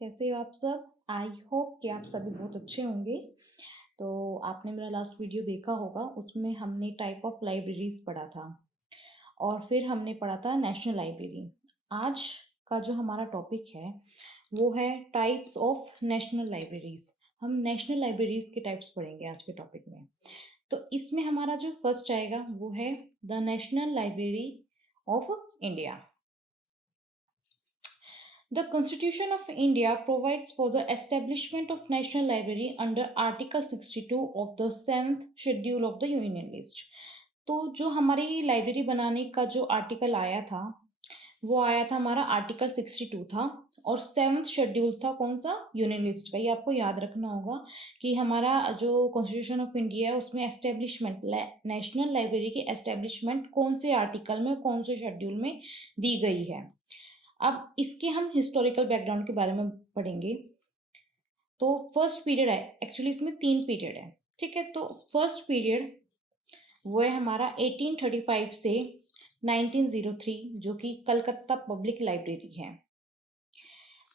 कैसे हो आप सब? आई होप कि आप सभी बहुत अच्छे होंगे। तो आपने मेरा लास्ट वीडियो देखा होगा, उसमें हमने टाइप ऑफ लाइब्रेरीज़ पढ़ा था और फिर हमने पढ़ा था नेशनल लाइब्रेरी। आज का जो हमारा टॉपिक है, वो है टाइप्स ऑफ नेशनल लाइब्रेरीज़। हम नेशनल लाइब्रेरीज़ के टाइप्स पढ़ेंगे आज के टॉपिक में। तो इसमें हमारा जो फर्स्ट आएगा वो है the national library of India. The Constitution of India provides for the establishment of National Library under Article 62 of the 7th Schedule of the Union List. तो जो हमारी लाइब्रेरी बनाने का जो आर्टिकल आया था, वो आया था हमारा आर्टिकल 62 था और 7th शेड्यूल था कौन सा? यूनियन लिस्ट का। ये आपको याद रखना होगा कि हमारा जो कॉन्स्टिट्यूशन ऑफ इंडिया है उसमें एस्टेब्लिशमेंट नेशनल लाइब्रेरी की एस्टेब्लिशमेंट कौन से आर्टिकल में कौन से शेड्यूल में दी गई है। अब इसके हम हिस्टोरिकल बैकग्राउंड के बारे में पढ़ेंगे। तो फर्स्ट पीरियड है, एक्चुअली इसमें 3 पीरियड है, ठीक है। तो फर्स्ट पीरियड वो है हमारा 1835 से 1903, जो कि कलकत्ता पब्लिक लाइब्रेरी है।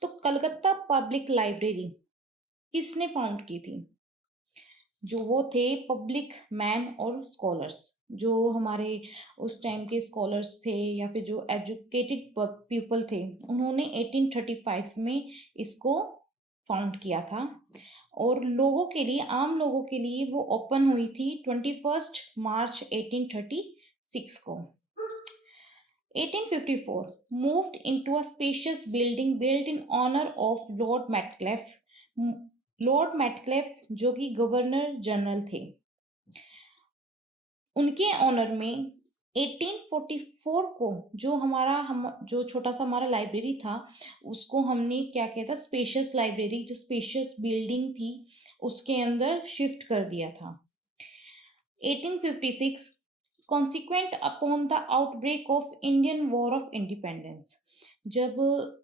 तो कलकत्ता पब्लिक लाइब्रेरी किसने फाउंड की थी? जो वो थे पब्लिक मैन और स्कॉलर्स, जो हमारे उस टाइम के स्कॉलर्स थे या फिर जो एजुकेटेड पीपल थे, उन्होंने 1835 में इसको फाउंड किया था और लोगों के लिए, आम लोगों के लिए वो ओपन हुई थी 21 मार्च 1836 को। 1854 moved into a spacious building built in honor of Lord Metcalfe। Lord Metcalfe जो कि गवर्नर जनरल थे, उनके ऑनर में 1844 को जो छोटा सा हमारा लाइब्रेरी था, उसको हमने क्या किया था? स्पेशियस लाइब्रेरी, जो स्पेशियस बिल्डिंग थी उसके अंदर शिफ्ट कर दिया था। 1856 consequent upon the outbreak of Indian war of independence. जब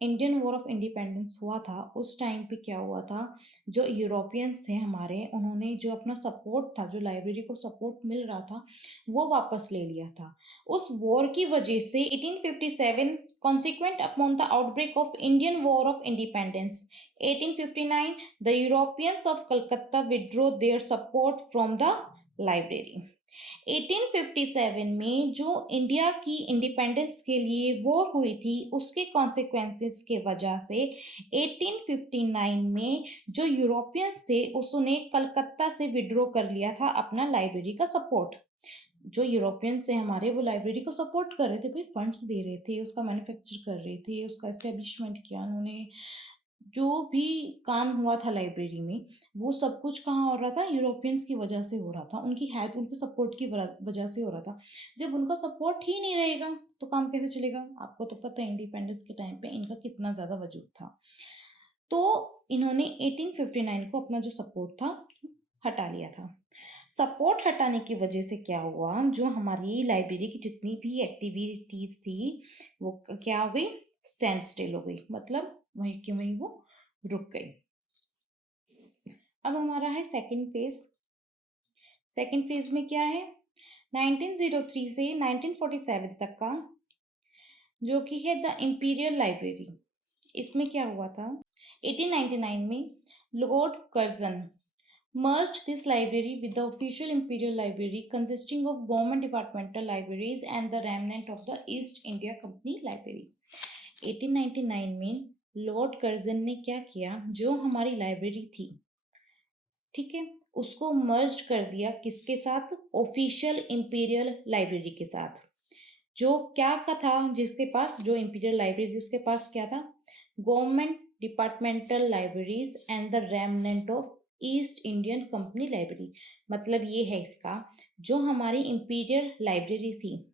इंडियन वॉर ऑफ इंडिपेंडेंस हुआ था, उस टाइम पे क्या हुआ था, जो यूरोपियंस थे हमारे, उन्होंने जो अपना सपोर्ट था, जो लाइब्रेरी को सपोर्ट मिल रहा था, वो वापस ले लिया था। उस वॉर की वजह से 1857 consequent upon the outbreak of Indian war of independence 1859 the Europeans of Calcutta withdraw their support from the library. 1857 में जो इंडिया की इंडिपेंडेंस के लिए वॉर हुई थी, उसके कॉन्सिक्वेंसेस के वजह से 1859 में जो यूरोपियंस थे उसने कलकत्ता से विड्रॉ कर लिया था अपना लाइब्रेरी का सपोर्ट। जो यूरोपियंस थे हमारे, वो लाइब्रेरी को सपोर्ट कर रहे थे, भाई फंड्स दे रहे थे, उसका मैन्युफैक्चर कर रहे थे, उसका एस्टेब्लिशमेंट किया उन्होंने। जो भी काम हुआ था लाइब्रेरी में, वो सब कुछ कहाँ हो रहा था? यूरोपियंस की वजह से हो रहा था, उनकी हेल्प, उनके सपोर्ट की वजह से हो रहा था। जब उनका सपोर्ट ही नहीं रहेगा तो काम कैसे चलेगा? आपको तो पता है इंडिपेंडेंस के टाइम पे इनका कितना ज़्यादा वजूद था। तो इन्होंने 1859 को अपना जो सपोर्ट था हटा लिया था। सपोर्ट हटाने की वजह से क्या हुआ, जो हमारी लाइब्रेरी की जितनी भी एक्टिविटीज़ थी वो क्या हो गई? स्टैंड स्टिल हो गई, मतलब वहीं की वहीं वो रुक गई। अब हमारा है सेकंड फेज। सेकंड फेज में क्या है? 1903 से 1947 तक का, जो कि है द इंपीरियल लाइब्रेरी। इसमें क्या हुआ था? 1899 में Lord Curzon merged this library with the official imperial library consisting of government departmental libraries and the remnant of the East India Company library। 1899 में लॉर्ड कर्जन ने क्या किया, जो हमारी लाइब्रेरी थी, ठीक है, उसको मर्ज कर दिया किसके साथ? ऑफिशियल इंपीरियल लाइब्रेरी के साथ। जो क्या का था, जिसके पास, जो इंपीरियल लाइब्रेरी उसके पास क्या था? Government departmental libraries and the remnant of east Indian company library. मतलब ये है इसका, जो हमारी इंपीरियल लाइब्रेरी थी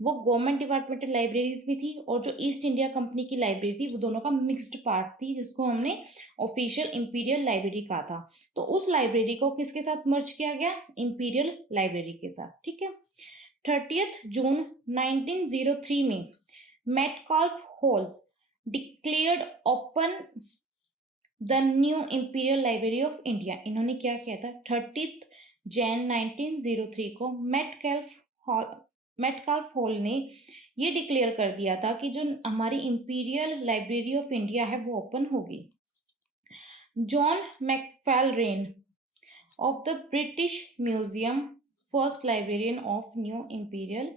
वो गवर्नमेंट डिपार्टमेंटल लाइब्रेरीज भी थी और जो ईस्ट इंडिया कंपनी की लाइब्रेरी थी वो दोनों का मिक्स्ड पार्ट थी, जिसको हमने ऑफिशियल इंपीरियल लाइब्रेरी कहा था। तो उस लाइब्रेरी को किसके साथ मर्ज किया गया? इंपीरियल लाइब्रेरी के साथ, ठीक है। 30 जून 1903 में Metcalfe hall declared open the new imperial library of India. इन्होंने क्या किया था? 30 जैन 1903 को मेटकाल्फ हॉल मेटकाल्फ हॉल ने ये डिक्लेयर कर दिया था कि जो हमारी इंपीरियल लाइब्रेरी ऑफ इंडिया है वो ओपन होगी। John Macfarlane of the British Museum, first librarian of New Imperial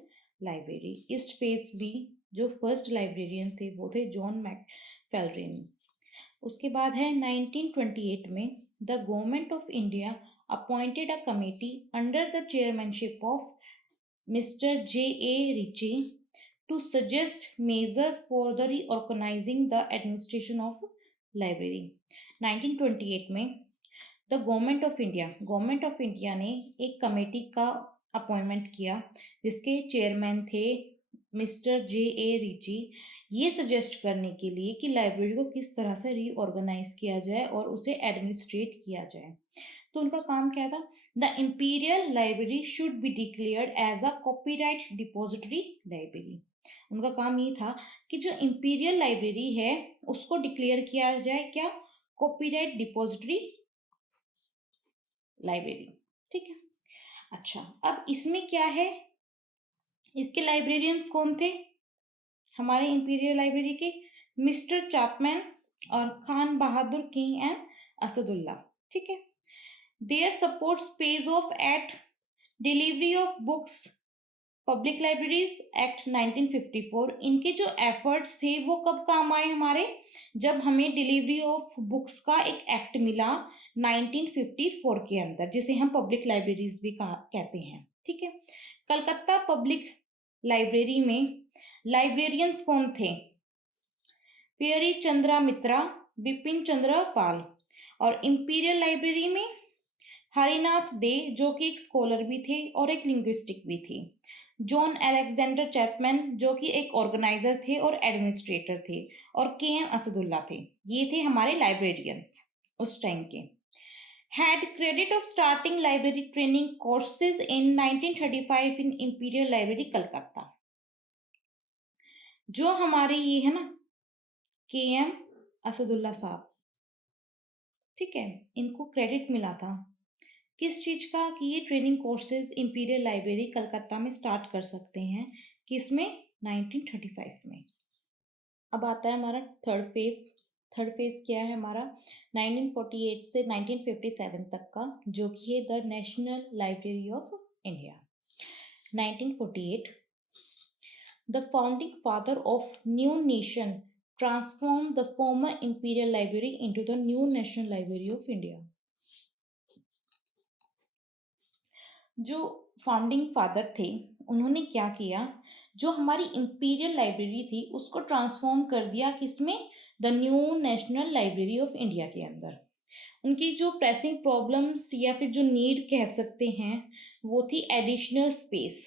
Library. ईस्ट फेस बी जो फर्स्ट लाइब्रेरियन थे वो थे जॉन मैकफेलरेन। उसके बाद है 1928 में the government of India appointed a committee under the chairmanship of mister J.A. Ritchie to suggest measure for the reorganizing the administration of library। 1928 में द गवर्नमेंट ऑफ इंडिया ने एक कमेटी का अपॉइंटमेंट किया जिसके चेयरमैन थे mister J.A. Richie, ये suggest करने के लिए कि लाइब्रेरी को किस तरह से रीऑर्गेनाइज किया जाए और उसे एडमिनिस्ट्रेट किया जाए। तो उनका काम क्या था? The imperial library should be declared as a copyright depository library. उनका काम ये था कि जो इंपीरियल लाइब्रेरी है उसको डिक्लेयर किया जाए क्या? Copyright depository library. ठीक है। अच्छा, अब इसमें क्या है, इसके लाइब्रेरियंस कौन थे हमारे इंपीरियल लाइब्रेरी के? मिस्टर चैपमैन और खान बहादुर किंग एंड असदुल्ला। ठीक है। There support page of at delivery of books public libraries act 1954। इनके जो एफर्ट्स थे वो कब काम आए हमारे? जब हमें डिलीवरी ऑफ बुक्स का एक एक्ट मिला 1954 के अंदर, जिसे हम पब्लिक लाइब्रेरीज भी कहते हैं। ठीक है। कलकत्ता पब्लिक लाइब्रेरी में लाइब्रेरियंस कौन थे? पेरी चंद्रा मित्रा, बिपिन चंद्र पाल। और इंपीरियल लाइब्रेरी में हरिनाथ दे, जो कि एक स्कॉलर भी थे और एक लिंग्विस्टिक भी थे। जॉन अलेक्जेंडर चैपमैन, जो कि एक ऑर्गेनाइजर थे और एडमिनिस्ट्रेटर थे। और के.एम. असदुल्ला थे। ये थे हमारे लाइब्रेरियंस उस टाइम के। Had credit of starting library training courses in 1935 in imperial library Calcutta. जो हमारे ये है ना के.एम. असदुल्ला साहब, ठीक है, इनको क्रेडिट मिला था किस चीज़ का? कि ये training courses imperial library Calcutta में स्टार्ट कर सकते हैं। किसमें? 1935 में। अब आता है हमारा थर्ड फेज। थर्ड फेज क्या है हमारा? 1948 से 1957 तक का, जो कि है the national library of India. 1948 the founding father of new nation transform the former imperial library into the new national library of India. जो फाउंडिंग फादर थे उन्होंने क्या किया? जो हमारी इंपीरियल लाइब्रेरी थी उसको ट्रांसफॉर्म कर दिया किसमें? The new national library of India के अंदर। उनकी जो प्रेसिंग प्रॉब्लम्स या फिर जो नीड कह सकते हैं वो थी एडिशनल स्पेस।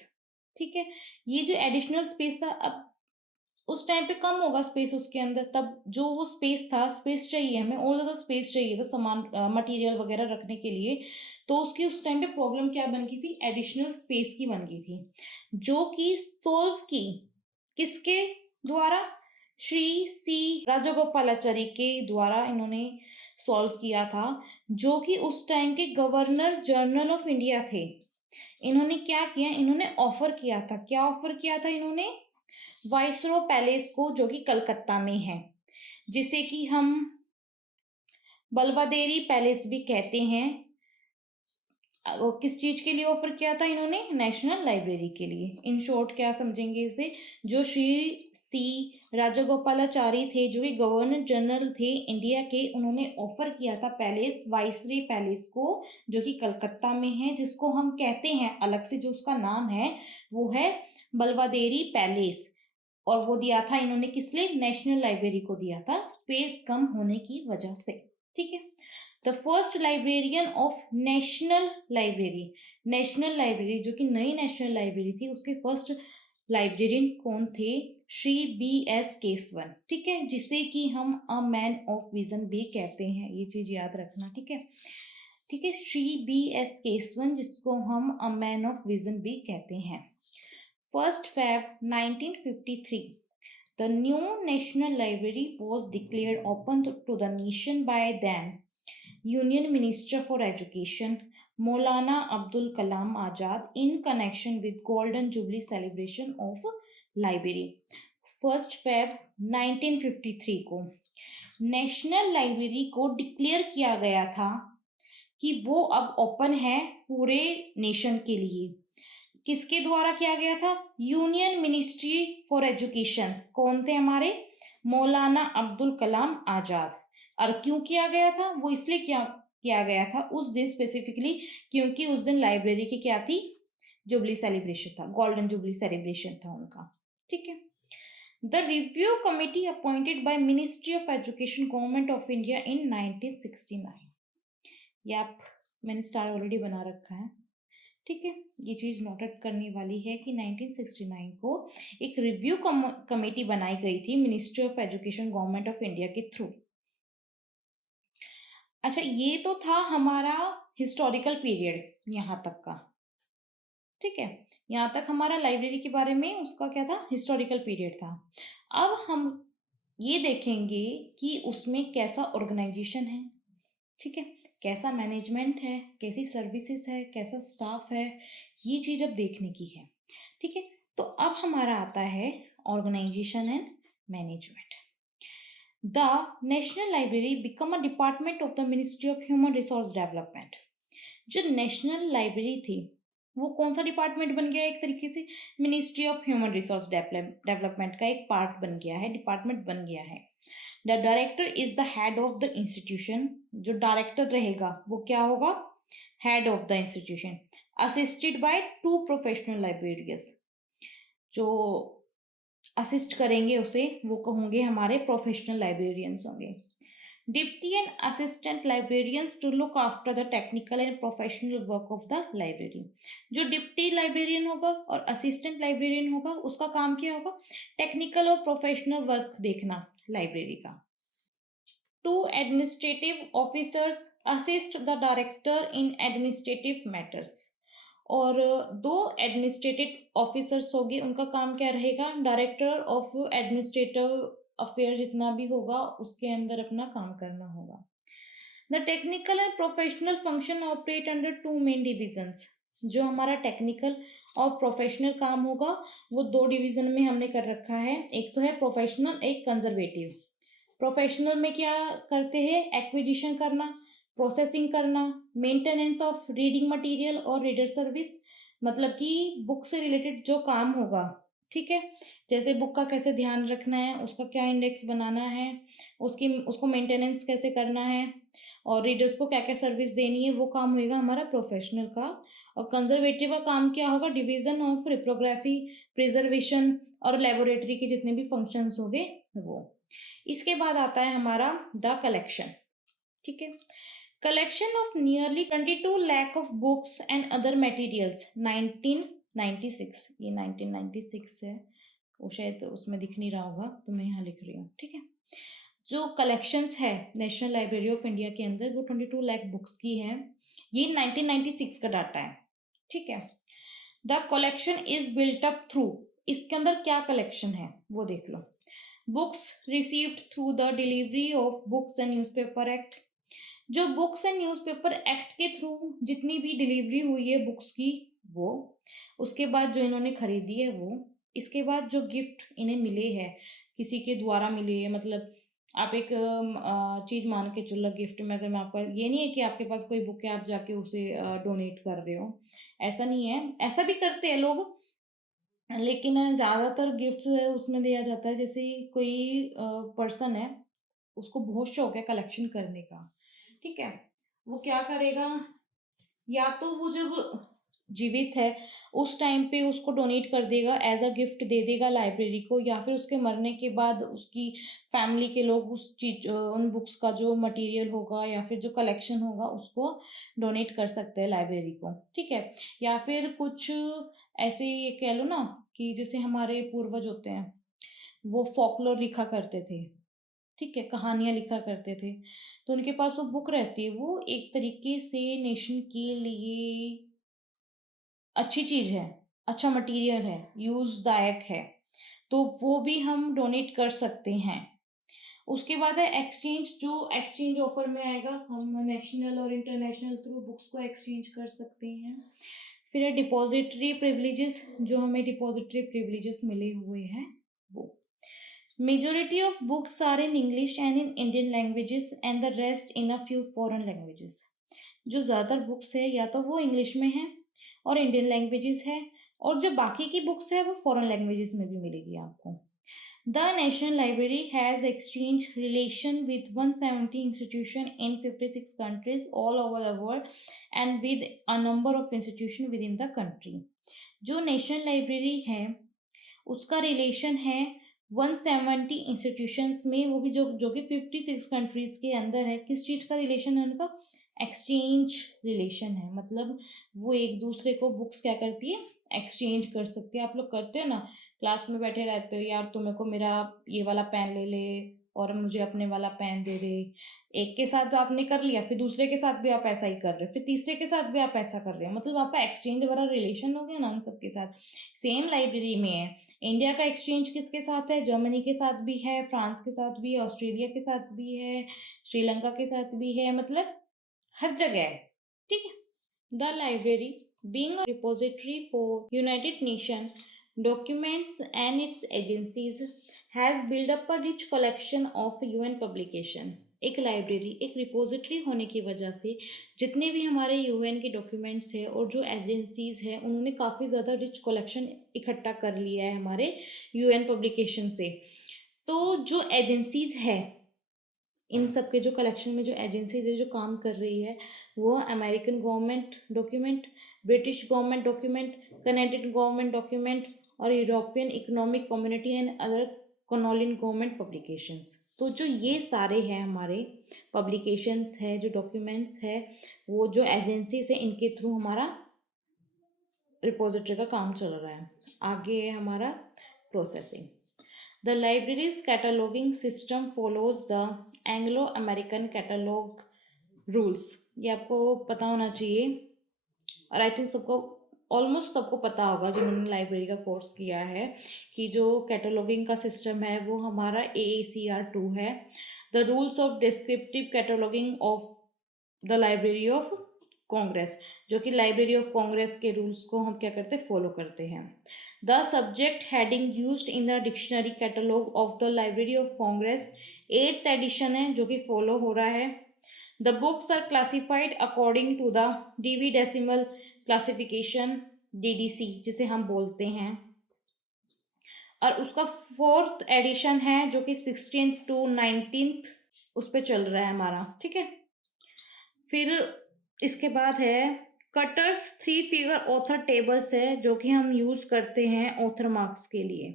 ठीक है। ये जो एडिशनल स्पेस था, अब उस टाइम पे कम होगा स्पेस उसके अंदर, तब जो वो स्पेस था, स्पेस चाहिए हमें और ज़्यादा स्पेस चाहिए था सामान मटेरियल वगैरह रखने के लिए। तो उसकी उस टाइम पे प्रॉब्लम क्या बन गई थी? एडिशनल स्पेस की बन गई थी, जो कि सॉल्व की किसके द्वारा? श्री सी राजागोपालाचारी के द्वारा इन्होंने सॉल्व किया था, जो कि उस टाइम के गवर्नर जनरल ऑफ इंडिया थे। इन्होंने क्या किया? इन्होंने ऑफर किया था। क्या ऑफर किया था इन्होंने? वाइसरॉय पैलेस को, जो कि कलकत्ता में है, जिसे कि हम बलवादेरी पैलेस भी कहते हैं। वो किस चीज के लिए ऑफर किया था इन्होंने? नेशनल लाइब्रेरी के लिए। इन शॉर्ट क्या समझेंगे इसे? जो श्री सी राजागोपालाचारी थे, जो कि गवर्नर जनरल थे इंडिया के, उन्होंने ऑफर किया था पैलेस, वाइसरॉय पैलेस को, जो कि कलकत्ता में है, जिसको हम कहते हैं अलग से, जो उसका नाम है वो है बलवादेरी पैलेस। और वो दिया था इन्होंने किस लिए? नेशनल लाइब्रेरी को दिया था, स्पेस कम होने की वजह से। ठीक है। The first librarian of national library, national library जो कि नई नेशनल लाइब्रेरी थी, उसके फर्स्ट लाइब्रेरियन कौन थे? श्री B.S. केसवन। ठीक है, जिसे कि हम अ मैन ऑफ विजन भी कहते हैं, ये चीज याद रखना। ठीक है। ठीक है, श्री B.S. केसवन, जिसको हम अ मैन ऑफ विजन भी कहते हैं। 1st Feb 1953, the new National Library was declared open to the nation by then Union Minister for Education Maulana Abdul Kalam Azad in connection with golden jubilee celebration of library. 1 Feb 1953 को national library को declare किया गया था कि वो अब ओपन है पूरे नेशन के लिए। किसके द्वारा किया गया था? Union ministry for education. कौन थे हमारे? मौलाना अब्दुल कलाम आजाद। और क्यों किया गया था? वो इसलिए किया गया था उस दिन स्पेसिफिकली, क्योंकि उस दिन लाइब्रेरी की क्या थी? जुबली सेलिब्रेशन था, गोल्डन जुबली सेलिब्रेशन था उनका। ठीक है। The review committee appointed by ministry of education government of India in 1969। ये आप मैंने स्टार ऑलरेडी बना रखा है। ठीक है, ये चीज़ नोटेट करने वाली है कि 1969 को एक रिव्यू कमेटी बनाई गई थी ministry of education government of India के थ्रू। अच्छा, ये तो था हमारा हिस्टोरिकल पीरियड यहाँ तक का। ठीक है, यहाँ तक हमारा लाइब्रेरी के बारे में उसका क्या था? हिस्टोरिकल पीरियड था। अब हम ये देखेंगे कि उसमें कैसा ऑर्गेनाइजेशन है। ठीक है, कैसा मैनेजमेंट है, कैसी सर्विसेज है, कैसा स्टाफ है, ये चीज़ अब देखने की है। ठीक है, तो अब हमारा आता है organisation and management. The national library become a department of the ministry of human resource development. जो नेशनल लाइब्रेरी थी वो कौन सा डिपार्टमेंट बन गया? एक तरीके से ministry of human resource development का एक पार्ट बन गया है, डिपार्टमेंट बन गया है। The director is the head of the institution. जो डायरेक्टर रहेगा वो क्या होगा? Head of the institution, assisted by 2 professional librarians. जो असिस्ट करेंगे उसे वो होंगे हमारे प्रोफेशनल लाइब्रेरियंस होंगे। Deputy and assistant librarians to look after the technical and professional work of the library. जो डिप्टी लाइब्रेरियन होगा और असिस्टेंट लाइब्रेरियन होगा उसका काम क्या होगा? टेक्निकल और प्रोफेशनल वर्क देखना लाइब्रेरी का। 2 administrative officers assist the director in administrative matters. और 2 एडमिनिस्ट्रेटिव ऑफिसर्स होंगे, उनका काम क्या रहेगा? डायरेक्टर ऑफ एडमिनिस्ट्रेटिव अफेयर जितना भी होगा उसके अंदर अपना काम करना होगा। The technical and professional function operate under 2 main divisions. जो हमारा टेक्निकल और प्रोफेशनल काम होगा वो 2 डिवीजन में हमने कर रखा है। एक तो है प्रोफेशनल, एक कंजर्वेटिव। प्रोफेशनल में क्या करते हैं? एक्विजिशन करना, प्रोसेसिंग करना, मेंटेनेंस ऑफ रीडिंग मटेरियल और रीडर सर्विस। मतलब कि बुक से रिलेटेड जो काम होगा, ठीक है, जैसे बुक का कैसे ध्यान रखना है, उसका क्या इंडेक्स बनाना है, उसको मेंटेनेंस कैसे करना है, और रीडर्स को क्या क्या सर्विस देनी है, वो काम होगा हमारा प्रोफेशनल का। और कंजर्वेटिव का काम क्या होगा? डिवीजन ऑफ रिप्रोग्राफी, प्रिजर्वेशन और लेबोरेटरी के जितने भी फंक्शंस होंगे वो। इसके बाद आता है हमारा द कलेक्शन। ठीक है, collection of nearly 22 lakh of books and other materials 1996। ये 1996 है, वो शायद उसमें दिख नहीं रहा होगा तो मैं यहाँ लिख रही हूँ। ठीक है, जो कलेक्शंस है नेशनल लाइब्रेरी ऑफ इंडिया के अंदर वो 22 लाख बुक्स की है। ये 1996 का डाटा है। ठीक है, the collection is built up through. इसके अंदर क्या कलेक्शन है वो देख लो। Books received through the delivery of books and newspaper act. जो बुक्स एंड न्यूज़पेपर एक्ट के थ्रू जितनी भी डिलीवरी हुई है बुक्स की वो। उसके बाद जो इन्होंने खरीदी है वो। इसके बाद जो गिफ्ट इन्हें मिले हैं किसी के द्वारा मिले है, मतलब आप एक चीज़ मान के चलो गिफ्ट में। अगर मैं आपका, ये नहीं है कि आपके पास कोई बुक है आप जाके उसे डोनेट कर रहे हो, ऐसा नहीं है। ऐसा भी करते हैं लोग, लेकिन ज़्यादातर गिफ्ट्स उसमें दिया जाता है। जैसे कोई पर्सन है, उसको बहुत शौक है कलेक्शन करने का, ठीक है, वो क्या करेगा? या तो वो जब जीवित है उस टाइम पे उसको डोनेट कर देगा, एज अ गिफ्ट दे देगा लाइब्रेरी को, या फिर उसके मरने के बाद उसकी फैमिली के लोग उस चीज उन बुक्स का जो मटेरियल होगा या फिर जो कलेक्शन होगा उसको डोनेट कर सकते हैं लाइब्रेरी को। ठीक है, या फिर कुछ ऐसे ये कह लो ना कि जैसे हमारे पूर्वज होते हैं वो फोकलोर लिखा करते थे, ठीक है, कहानियाँ लिखा करते थे, तो उनके पास वो बुक रहती है, वो एक तरीके से नेशन के लिए अच्छी चीज़ है, अच्छा मटेरियल है, यूज़दायक है, तो वो भी हम डोनेट कर सकते हैं। उसके बाद है एक्सचेंज, जो एक्सचेंज ऑफर में आएगा, हम नेशनल और इंटरनेशनल थ्रू बुक्स को एक्सचेंज कर सकते हैं। फिर है डिपॉजिटरी प्रिविलेजेस, जो हमें डिपॉजिटरी प्रिविलेजेस मिले हुए हैं वो। Majority of books are in English and in Indian languages and the rest in a few foreign languages. जो ज़्यादातर बुक्स है या तो वो इंग्लिश में है और इंडियन लैंग्वेजेस है, और जो बाकी की बुक्स है वो फॉरेन लैंग्वेजेस में भी मिलेगी आपको। The National Library has exchanged relation with 170 institutions in 56 countries all over the world and with a number of institutions within the country. जो नेशनल लाइब्रेरी है उसका रिलेशन है 170 इंस्टीट्यूशंस में, वो भी जो कि 56 कंट्रीज के अंदर है। किस चीज़ का रिलेशन है उनका? एक्सचेंज रिलेशन है, मतलब वो एक दूसरे को बुक्स क्या करती है, एक्सचेंज कर सकती है। आप लोग करते हो ना, क्लास में बैठे रहते हो, यार तुम मेरे को मेरा ये वाला पेन ले ले और मुझे अपने वाला पेन दे दे। एक के साथ तो आपने कर लिया, फिर दूसरे के साथ भी आप ऐसा ही कर रहे हो, फिर तीसरे के साथ भी आप ऐसा कर रहे हो, मतलब आपका एक्सचेंज वाला रिलेशन हो गया ना उन सबके साथ। सेम लाइब्रेरी में है। इंडिया का एक्सचेंज किसके साथ है? जर्मनी के साथ भी है, फ्रांस के साथ भी है, ऑस्ट्रेलिया के साथ भी है, श्रीलंका के साथ भी है, मतलब हर जगह है। ठीक है। The library, being a repository for United Nations documents and its agencies, has built up a rich collection of UN publication. एक लाइब्रेरी एक रिपोजिटरी होने की वजह से जितने भी हमारे यूएन के डॉक्यूमेंट्स हैं और जो एजेंसीज हैं उन्होंने काफ़ी ज़्यादा रिच कलेक्शन इकट्ठा कर लिया है हमारे यूएन पब्लिकेशन से। तो जो एजेंसीज है, इन सब के जो कलेक्शन में जो एजेंसीज है जो काम कर रही है, वो American government document, British government document, Canadian government document और European economic community and other colonial government publications. तो जो ये सारे हैं हमारे पब्लिकेशंस है, जो डॉक्यूमेंट्स है, वो जो एजेंसीज है इनके थ्रू हमारा रिपोजिटरी का काम चल रहा है। आगे है हमारा processing. The library's cataloging system follows the Anglo-American catalog rules. ये आपको पता होना चाहिए, और आई थिंक सबको ऑलमोस्ट सबको पता होगा जिन्होंने लाइब्रेरी का कोर्स किया है कि जो कैटलॉगिंग का सिस्टम है वो हमारा AACR 2 है। The rules of descriptive cataloguing of the library of Congress, जो कि लाइब्रेरी ऑफ कांग्रेस के रूल्स को हम क्या करते हैं, फॉलो करते हैं। The subject heading used in the dictionary catalogue of the library of Congress 8th edition है जो कि फॉलो हो रहा है। The books are classified according to the Dewey decimal classification, DDC जिसे हम बोलते हैं, और उसका 4th एडिशन है जो कि 16th to 19th उस पर चल रहा है हमारा। ठीक है। फिर इसके बाद है कटर्स 3 फिगर ऑथर टेबल्स है जो कि हम यूज करते हैं ऑथर मार्क्स के लिए।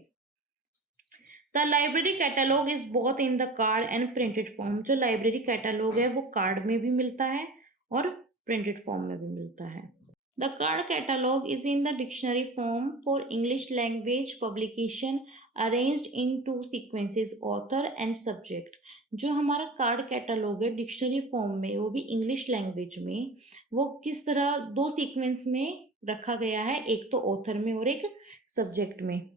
The library catalogue is both in the card and printed form. जो लाइब्रेरी कैटलॉग है वो कार्ड में भी मिलता है और प्रिंटेड फॉर्म में भी मिलता है। The card catalogue is in the dictionary form for English language publication arranged in 2 sequences, author and subject. जो हमारा कार्ड कैटलॉग है डिक्शनरी फॉर्म में, वो भी इंग्लिश लैंग्वेज में, वो किस तरह 2 सीक्वेंस में रखा गया है, एक तो ऑथर में और एक सब्जेक्ट में।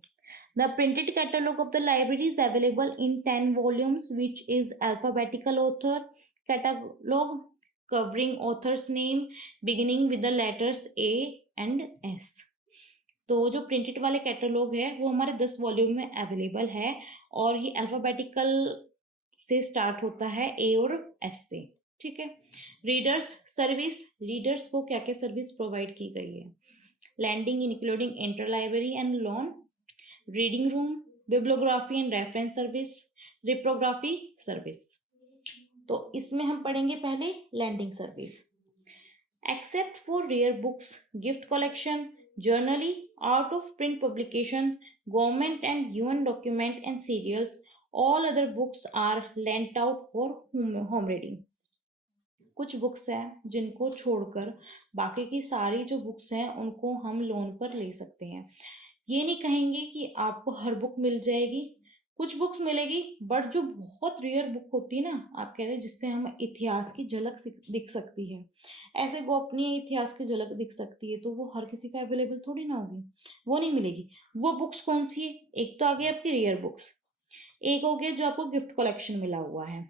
The printed catalog of the library is available in 10 volumes, which is alphabetical author catalog covering author's name beginning with the letters A and S. तो जो प्रिंटेड वाले कैटलॉग है वो हमारे 10 वॉल्यूम में अवेलेबल है और ये अल्फ़ाबेटिकल से स्टार्ट होता है, A और S से। ठीक है। रीडर्स सर्विस, रीडर्स को क्या क्या सर्विस प्रोवाइड की गई है? Lending including inter library and loan, reading room, bibliography and reference service, reprography service. तो इसमें हम पढ़ेंगे पहले lending service. Except for rare books, gift collection, journals, out of print publication, government and UN document and serials, all other books are lent out for home reading. कुछ books हैं जिनको छोड़कर बाकी की सारी जो बुक्स हैं उनको हम लोन पर ले सकते हैं। ये नहीं कहेंगे कि आपको हर बुक मिल जाएगी, कुछ बुक्स मिलेगी, बट जो बहुत रेयर बुक होती है ना, आप कह रहे हैं जिससे हमें इतिहास की झलक दिख सकती है, ऐसे गोपनीय इतिहास की झलक दिख सकती है, तो वो हर किसी का अवेलेबल थोड़ी ना होगी, वो नहीं मिलेगी। वो बुक्स कौन सी है? एक तो आ गई आपकी रेयर बुक्स, एक हो गया जो आपको गिफ्ट कलेक्शन मिला हुआ है,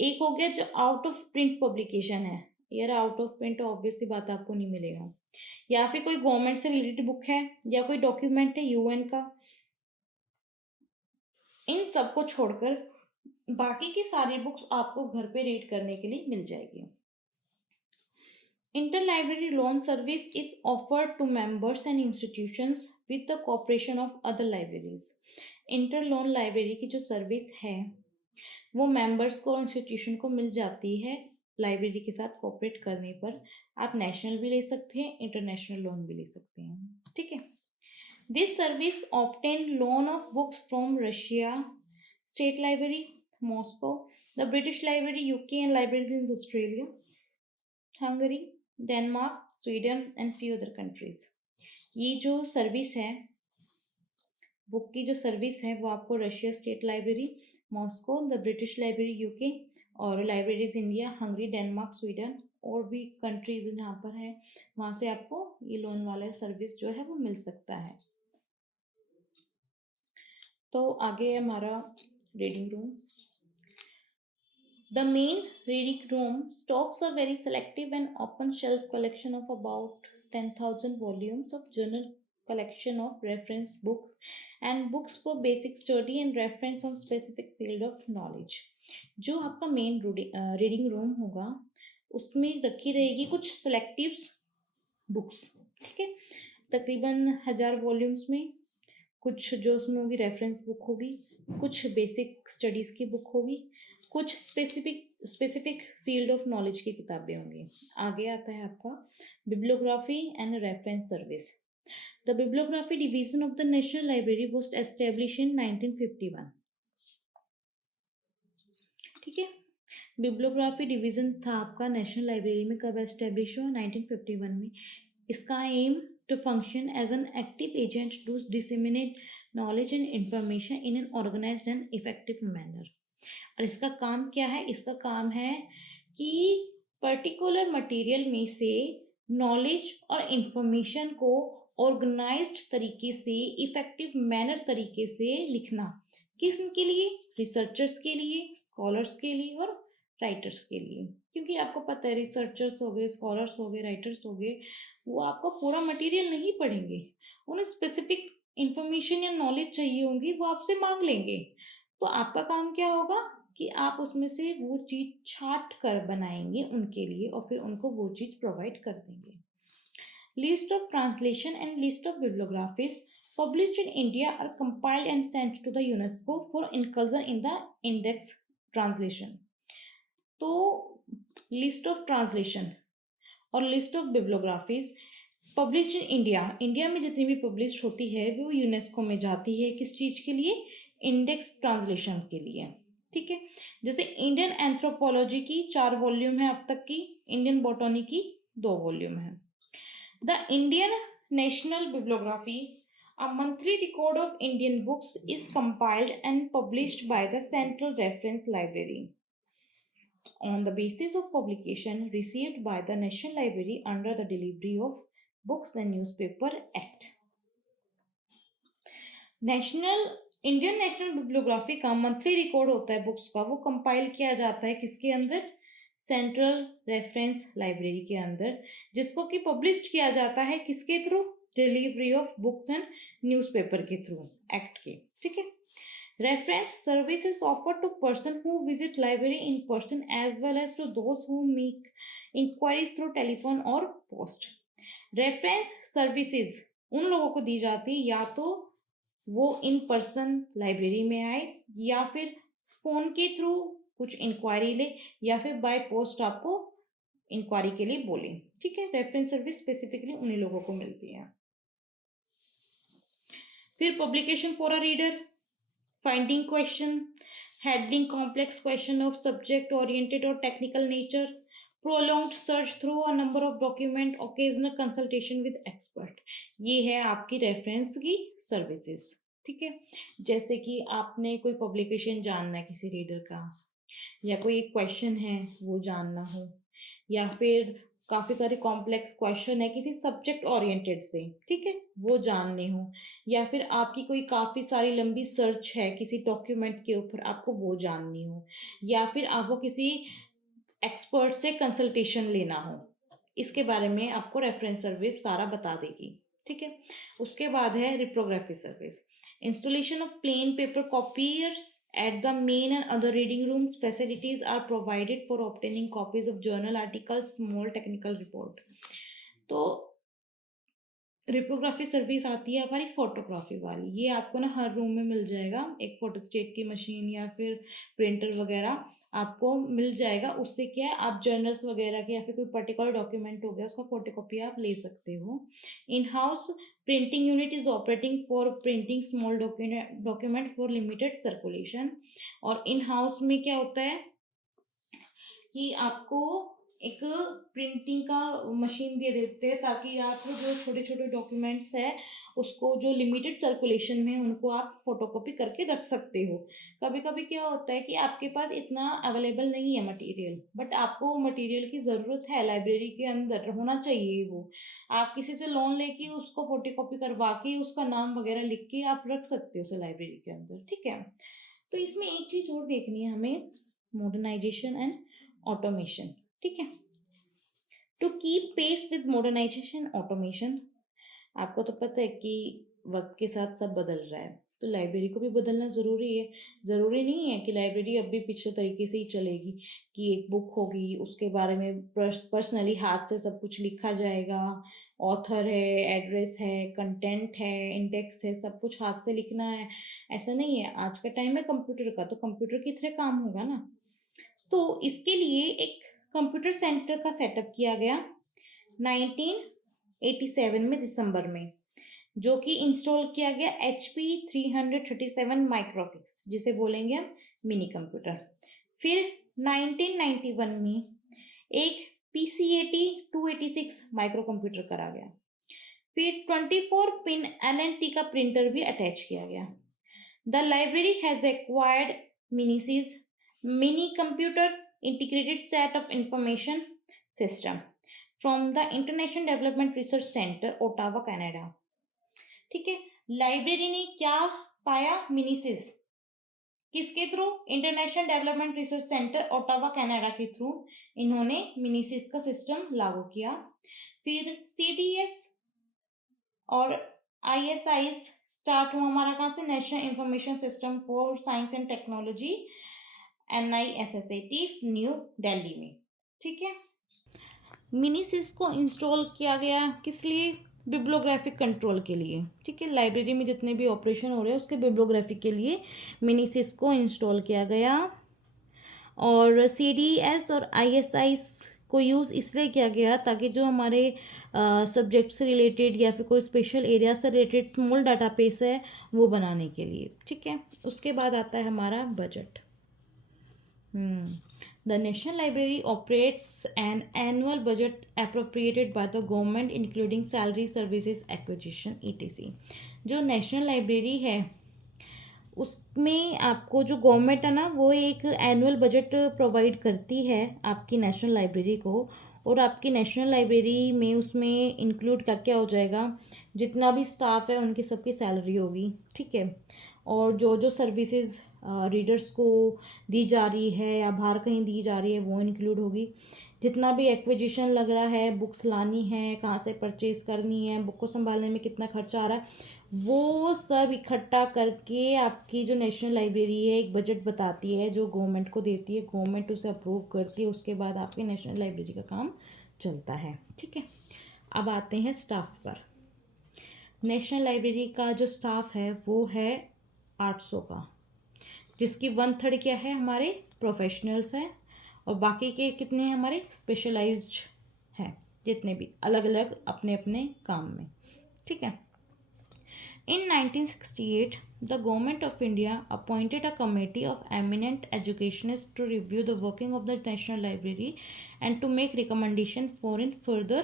एक हो गया जो आउट ऑफ प्रिंट पब्लिकेशन है। यार आउट ऑफ प्रिंट ऑब्वियस सी बात आपको नहीं मिलेगा, या फिर कोई गवर्नमेंट से रिलेटेड बुक है या कोई डॉक्यूमेंट है यूएन का। इन सब को छोड़कर बाकी की सारी बुक्स आपको घर पे रीड करने के लिए मिल जाएगी। Interlibrary loan service is offered to members and institutions with the cooperation of other libraries. Interloan library की जो सर्विस है वो मेंबर्स को और इंस्टीट्यूशन को मिल जाती है लाइब्रेरी के साथ कोऑपरेट करने पर। आप नेशनल भी ले सकते हैं, इंटरनेशनल लोन भी ले सकते हैं, ठीक है। This service obtain loan of books from Russia state library Moscow, the British library UK and libraries in Australia, Hungary, Denmark, Sweden and few other countries. ये जो सर्विस है, बुक की जो सर्विस है वो आपको Russia state library, Moscow, the British library UK और libraries India, Hungary, Denmark, Sweden और भी कंट्रीज जहाँ पर है वहाँ से आपको ये लोन वाला सर्विस जो है वो मिल सकता है। तो आगे हमारा reading rooms. The main reading room stocks a very selective and open shelf collection of about 10,000 volumes of journal collection of reference books and books for basic study and reference on specific field of knowledge। जो आपका main reading room होगा उसमें रखी रहेगी कुछ selective books, ठीक है। तकरीबन 1000 वॉल्यूम्स में कुछ जो उसमें होगी रेफरेंस बुक होगी, कुछ बेसिक स्टडीज़ की बुक होगी, कुछ स्पेसिफिक फील्ड ऑफ नॉलेज की किताबें होंगी। आगे आता है आपका bibliography and reference service. The bibliography division of the national library was establish in 1951, ठीक है। बिब्लियोग्राफी डिवीजन था आपका नेशनल लाइब्रेरी में कब एस्टेब्लिश हुआ? 1951 में। इसका aim to function as an active agent to disseminate knowledge and information in an organised and effective manner. और इसका काम क्या है? इसका काम है कि पर्टिकुलर मटेरियल में से नॉलेज और इंफॉर्मेशन को ऑर्गेनाइज्ड तरीके से, इफेक्टिव मैनर तरीके से लिखना। किसके लिए? रिसर्चर्स के लिए, स्कॉलर्स के लिए और राइटर्स के लिए। क्योंकि आपको पता है रिसर्चर्स हो गए, स्कॉलर्स हो गए, राइटर्स हो गए, वो आपको पूरा मटेरियल नहीं पढ़ेंगे, उन्हें स्पेसिफिक इंफॉर्मेशन या नॉलेज चाहिए होंगी, वो आपसे मांग लेंगे। तो आपका काम क्या होगा कि आप उसमें से वो चीज़ छाट कर बनाएंगे उनके लिए और फिर उनको वो चीज़ प्रोवाइड कर देंगे। List of translation and list of bibliographies published in India are compiled and sent to the UNESCO for inclusion in the index translation। तो लिस्ट ऑफ ट्रांसलेशन और list of bibliographies publish in India, India में जितनी भी publish होती है वो UNESCO में जाती है। किस चीज़ के लिए? इंडेक्स ट्रांसलेशन के लिए, ठीक है। जैसे इंडियन एंथ्रोपोलॉजी की 4 वॉल्यूम है अब तक की, इंडियन बॉटनी की 2 वॉल्यूम है। The Indian national bibliography, a monthly record of Indian books, is compiled and published by the Central Reference Library on the basis of publication received by the National Library under the Delivery of Books and Newspaper Act। Indian national bibliography का monthly record होता है books का, वो compile किया जाता है किसके अंदर? सेंट्रल रेफरेंस लाइब्रेरी के अंदर, जिसको कि पब्लिश किया जाता है किसके through? Delivery of books and newspaper के थ्रू, एक्ट के, ठीक है। Reference service is offered to person who visit library in person as well as to those who make enquiries through telephone और पोस्ट। रेफरेंस सर्विसेज उन लोगों को दी जाती है या तो वो इन पर्सन लाइब्रेरी में आए या फिर फोन के थ्रू कुछ इंक्वायरी ले या फिर बाय पोस्ट आपको इंक्वायरी के लिए बोले, ठीक है। रेफरेंस सर्विस स्पेसिफिकली उन्हीं लोगों को मिलती है। फिर publication for a reader, finding question, handling complex question of subject oriented और technical nature, prolonged search through a number of document, occasional consultation with expert. ये है आपकी रेफरेंस की सर्विसेज, ठीक है। जैसे कि आपने कोई पब्लिकेशन जानना है किसी रीडर का, या कोई एक क्वेश्चन है वो जानना हो, या फिर काफ़ी सारे कॉम्प्लेक्स क्वेश्चन है किसी सब्जेक्ट ओरिएंटेड से, ठीक है, वो जानने हो, या फिर आपकी कोई काफ़ी सारी लंबी सर्च है किसी डॉक्यूमेंट के ऊपर, आपको वो जाननी हो, या फिर आपको किसी एक्सपर्ट से कंसल्टेशन लेना हो, इसके बारे में आपको रेफरेंस सर्विस सारा बता देगी, ठीक है। उसके बाद है reprography service, installation of plain paper copiers at the main and other reading rooms. Facilities are provided for obtaining copies of journal articles, small technical report. तो रिपोग्राफी सर्विस आती है हमारी फोटोग्राफी वाली, ये आपको ना हर रूम में मिल जाएगा, एक फोटोस्टेट की मशीन या फिर प्रिंटर वगैरह आपको मिल जाएगा। उससे क्या है, आप जर्नल्स वगैरह के या फिर कोई पर्टिकुलर डॉक्यूमेंट हो गया उसका फोटोकॉपी आप ले सकते हो। In house printing unit is operating for printing small document for limited circulation. और इन हाउस में क्या होता है कि आपको एक प्रिंटिंग का मशीन दे देते हैं ताकि आप जो छोटे छोटे डॉक्यूमेंट्स हैं उसको जो लिमिटेड सर्कुलेशन में उनको आप फोटोकॉपी करके रख सकते हो। कभी कभी क्या होता है कि आपके पास इतना अवेलेबल नहीं है मटेरियल, बट आपको मटेरियल की ज़रूरत है, लाइब्रेरी के अंदर होना चाहिए वो। आप किसी से लोन लेके उसको फोटोकॉपी करवा के उसका नाम वगैरह लिख के आप रख सकते हो उसे लाइब्रेरी के अंदर, ठीक है। तो इसमें एक चीज़ और देखनी है हमें, मॉडर्नाइजेशन एंड ऑटोमेशन, ठीक है। To keep pace with modernisation automation, आपको तो पता है कि वक्त के साथ सब बदल रहा है, तो लाइब्रेरी को भी बदलना ज़रूरी है। ज़रूरी नहीं है कि लाइब्रेरी अब भी पिछले तरीके से ही चलेगी, कि एक बुक होगी उसके बारे में पर्सनली हाथ से सब कुछ लिखा जाएगा, ऑथर है, एड्रेस है, कंटेंट है, इंडेक्स है, सब कुछ हाथ से लिखना है, ऐसा नहीं है। आज का टाइम है कंप्यूटर का, तो कंप्यूटर की तरह काम होगा ना। तो इसके लिए एक कंप्यूटर सेंटर का सेटअप किया गया 1987 में दिसंबर में, जो कि इंस्टॉल किया गया HP 337 माइक्रोफिक्स, जिसे बोलेंगे हम मिनी कंप्यूटर। फिर 1991 में एक PCAT 286 माइक्रो कंप्यूटर करा गया। फिर 24 पिन LNT का प्रिंटर भी अटैच किया गया। The library has acquired Minisys mini computer integrated set of information system from the International Development Research Center, Ottawa, Canada. ठीक है, लाइब्रेरी ने क्या पाया, मिनीसिस, किसके through, international development research centre Ottawa Canada के थ्रू इन्होंने मिनीसिस का सिस्टम लागू किया। फिर CDS और ISI स्टार्ट हुआ हमारा कहाँ से, national information system for science and technology, NISSAT, new Delhi में, ठीक है। मिनीसिस को इंस्टॉल किया गया किस लिए, बिब्लोग्राफिक कंट्रोल के लिए, ठीक है। लाइब्रेरी में जितने भी ऑपरेशन हो रहे हैं उसके बिब्लोग्राफिक के लिए मिनीसिस को इंस्टॉल किया गया। और CDS और ISI को यूज़ इसलिए किया गया ताकि जो हमारे सब्जेक्ट से रिलेटेड या फिर कोई स्पेशल एरिया से रिलेटेड स्मॉल डाटाबेस है वो बनाने के लिए, ठीक है। उसके बाद आता है हमारा budget. The National Library operates an annual budget appropriated by the government including salary, services, acquisition, etc. जो नेशनल लाइब्रेरी है उसमें आपको जो गवर्नमेंट है ना वो एक एनुअल बजट प्रोवाइड करती है आपकी नेशनल लाइब्रेरी को। और आपकी नेशनल लाइब्रेरी में उसमें इंक्लूड क्या क्या हो जाएगा, जितना भी स्टाफ है उनकी सबकी सैलरी होगी, ठीक है। और जो जो सर्विसेज रीडर्स को दी जा रही है या बाहर कहीं दी जा रही है वो इंक्लूड होगी। जितना भी एक्विजिशन लग रहा है, बुक्स लानी है, कहाँ से परचेज करनी है, बुक को संभालने में कितना खर्चा आ रहा है, वो सब इकट्ठा करके आपकी जो नेशनल लाइब्रेरी है एक बजट बताती है जो गवर्नमेंट को देती है, गवर्नमेंट उसे अप्रूव करती है, उसके बाद आपकी नेशनल लाइब्रेरी का काम चलता है, ठीक है। अब आते हैं स्टाफ पर। नेशनल लाइब्रेरी का जो स्टाफ है वो है 800 का, जिसकी 1/3 क्या है, हमारे प्रोफेशनल्स हैं, और बाकी के कितने हैं, हमारे स्पेशलाइज्ड हैं, जितने भी अलग अलग अपने अपने काम में, ठीक है। In 1968, the Government of India appointed a committee of eminent educationists to review the working of the National Library and to make recommendation for in further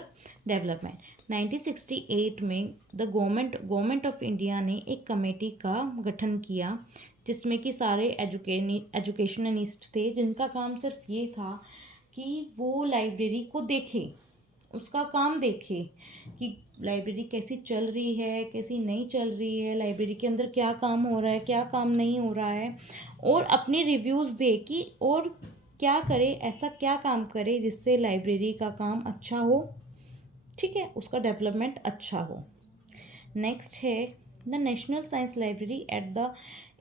development. 1968 में the Government of India ने एक committee का गठन किया जिसमें कि सारे educationist थे, जिनका काम सिर्फ ये था कि वो लाइब्रेरी को देखें, उसका काम देखे कि लाइब्रेरी कैसी चल रही है, कैसी नहीं चल रही है, लाइब्रेरी के अंदर क्या काम हो रहा है, क्या काम नहीं हो रहा है, और अपने रिव्यूज़ दे कि और क्या करे, ऐसा क्या काम करे जिससे लाइब्रेरी का काम अच्छा हो, ठीक है, उसका डेवलपमेंट अच्छा हो। नेक्स्ट है the national science library at the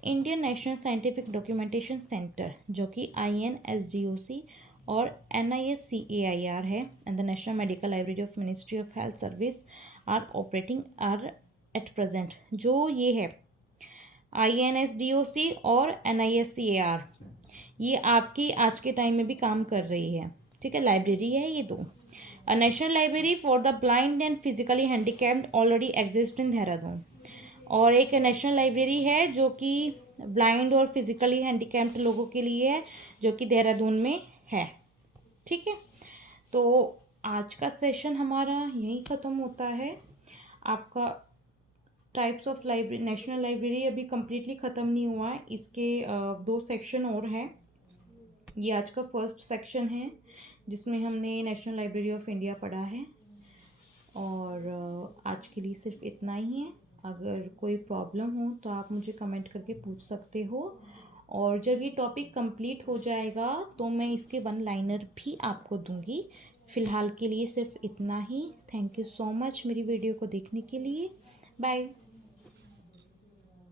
Indian national scientific documentation centre, जो कि INSDOC और NISCAIR है, and the national medical library of ministry of health service are operating are at present. जो ये है INSDOC और NISCAR, ये आपकी आज के टाइम में भी काम कर रही है, ठीक है, लाइब्रेरी है ये दो। A national library for the blind and physically handicapped already exists in Dehradun, और एक नेशनल लाइब्रेरी है जो कि ब्लाइंड और फिजिकली हैंडीकैप्ड लोगों के लिए है, जो कि देहरादून में है, ठीक है। तो आज का सेशन हमारा यहीं ख़त्म होता है। आपका types of library, national library अभी कम्प्लीटली ख़त्म नहीं हुआ है, इसके 2 सेक्शन और हैं। ये आज का फर्स्ट सेक्शन है जिसमें हमने नेशनल लाइब्रेरी ऑफ इंडिया पढ़ा है, और आज के लिए सिर्फ इतना ही है। अगर कोई प्रॉब्लम हो तो आप मुझे कमेंट करके पूछ सकते हो, और जब ये टॉपिक कंप्लीट हो जाएगा तो मैं इसके वन लाइनर भी आपको दूंगी। फ़िलहाल के लिए सिर्फ इतना ही। थैंक यू सो मच मेरी वीडियो को देखने के लिए। बाय।